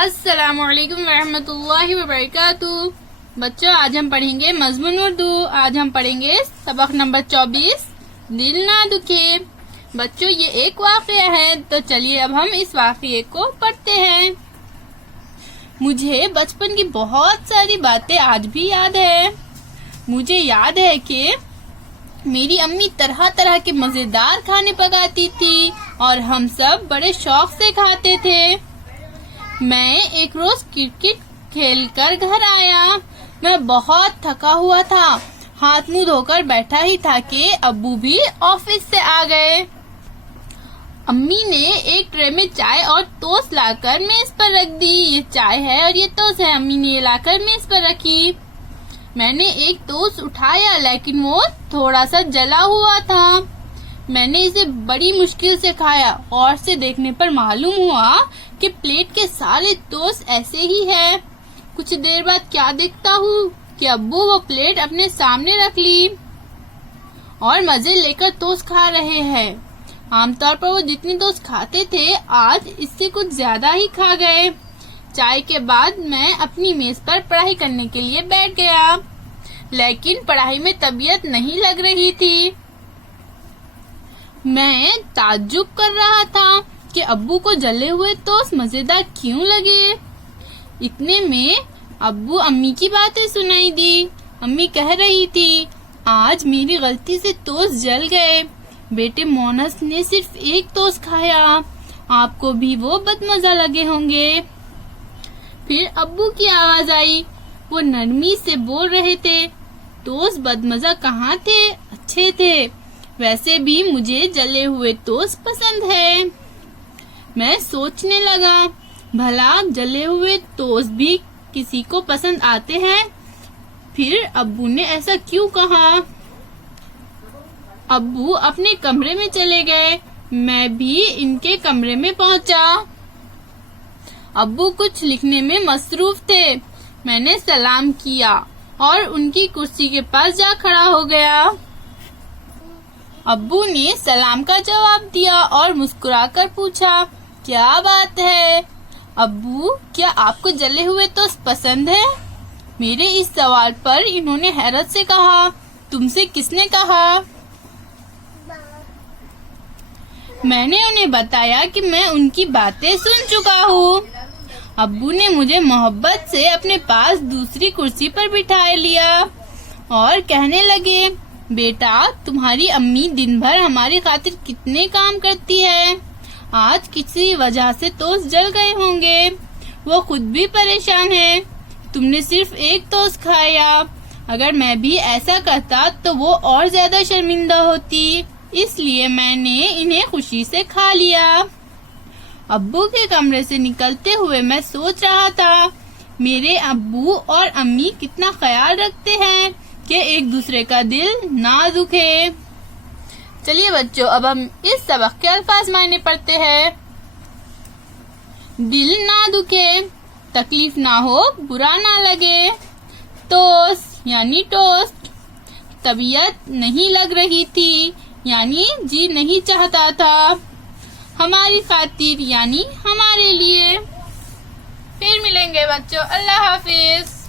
السلام علیکم ورحمۃ اللہ وبرکاتہ۔ بچوں، آج ہم پڑھیں گے مضمون اردو۔ آج ہم پڑھیں گے سبق نمبر 24، دل نہ دکھے۔ بچوں، یہ ایک واقعہ ہے، تو چلیے اب ہم اس واقعے کو پڑھتے ہیں۔ مجھے بچپن کی بہت ساری باتیں آج بھی یاد ہے۔ مجھے یاد ہے کہ میری امی طرح طرح کے مزیدار کھانے پکاتی تھی اور ہم سب بڑے شوق سے کھاتے تھے۔ میں ایک روز کرکٹ کھیل کر گھر آیا۔ میں بہت تھکا ہوا تھا، ہاتھ منہ دھو کر بیٹھا ہی تھا کہ ابو بھی آفس سے آ گئے۔ امی نے ایک ٹرے میں چائے اور ٹوسٹ لا کر میز پر رکھ دی۔ یہ چائے ہے اور یہ ٹوسٹ ہے، امی نے یہ لا کر میز پر رکھی۔ میں نے ایک ٹوسٹ اٹھایا لیکن وہ تھوڑا سا جلا ہوا تھا۔ میں نے اسے بڑی مشکل سے کھایا، اور سے دیکھنے پر معلوم ہوا کہ پلیٹ کے سارے ٹوسٹ ایسے ہی ہے۔ کچھ دیر بعد کیا دیکھتا ہوں کہ ابو وہ پلیٹ اپنے سامنے رکھ لی اور مزے لے کر ٹوسٹ کھا رہے ہیں۔ عام طور پر وہ جتنی ٹوسٹ کھاتے تھے آج اس سے کچھ زیادہ ہی کھا گئے۔ چائے کے بعد میں اپنی میز پر پڑھائی کرنے کے لیے بیٹھ گیا، لیکن پڑھائی میں طبیعت نہیں لگ رہی تھی۔ میں تعجب کر رہا تھا کہ ابو کو جلے ہوئے ٹوسٹ مزیدار کیوں لگے۔ اتنے میں ابو امی کی باتیں سنائی دی۔ امی کہہ رہی تھی، آج میری غلطی سے ٹوسٹ جل گئے۔ بیٹے مونس نے صرف ایک ٹوسٹ کھایا، آپ کو بھی وہ بد مزہ لگے ہوں گے۔ پھر ابو کی آواز آئی، وہ نرمی سے بول رہے تھے، ٹوسٹ بد مزہ کہاں تھے، اچھے تھے، ویسے بھی مجھے جلے ہوئے ٹوسٹ پسند ہے۔ میں سوچنے لگا، بھلا جلے ہوئے ٹوسٹ بھی کسی کو پسند آتے ہیں؟ پھر ابو نے ایسا کیوں کہا؟ ابو اپنے کمرے میں چلے گئے، میں بھی ان کے کمرے میں پہنچا۔ ابو کچھ لکھنے میں مصروف تھے۔ میں نے سلام کیا اور ان کی کرسی کے پاس جا کھڑا ہو گیا۔ ابو نے سلام کا جواب دیا اور مسکرا کر پوچھا، کیا بات ہے ابو، کیا آپ کو جلے ہوئے ٹوسٹ پسند ہے؟ میرے اس سوال پر انہوں نے حیرت سے کہا، تم سے کس نے کہا؟ میں نے انہیں بتایا کہ میں ان کی باتیں سن چکا ہوں۔ ابو نے مجھے محبت سے اپنے پاس دوسری کرسی پر بٹھا لیا اور کہنے لگے، بیٹا تمہاری امی دن بھر ہماری خاطر کتنے کام کرتی ہے، آج کسی وجہ سے ٹوسٹ جل گئے ہوں گے، وہ خود بھی پریشان ہے، تم نے صرف ایک ٹوسٹ کھایا، اگر میں بھی ایسا کرتا تو وہ اور زیادہ شرمندہ ہوتی، اس لیے میں نے انہیں خوشی سے کھا لیا۔ ابو کے کمرے سے نکلتے ہوئے میں سوچ رہا تھا، میرے ابو اور امی کتنا خیال رکھتے ہیں کہ ایک دوسرے کا دل نہ دکھے۔ چلیے بچوں، اب ہم اس سبق کے الفاظ معنی پڑھتے ہیں۔ دل نہ دکھے، تکلیف نہ ہو، برا نہ لگے۔ ٹوسٹ یعنی ٹوسٹ، طبیعت نہیں لگ رہی تھی یعنی جی نہیں چاہتا تھا۔ ہماری خاطر یعنی ہمارے لیے۔ پھر ملیں گے بچوں، اللہ حافظ۔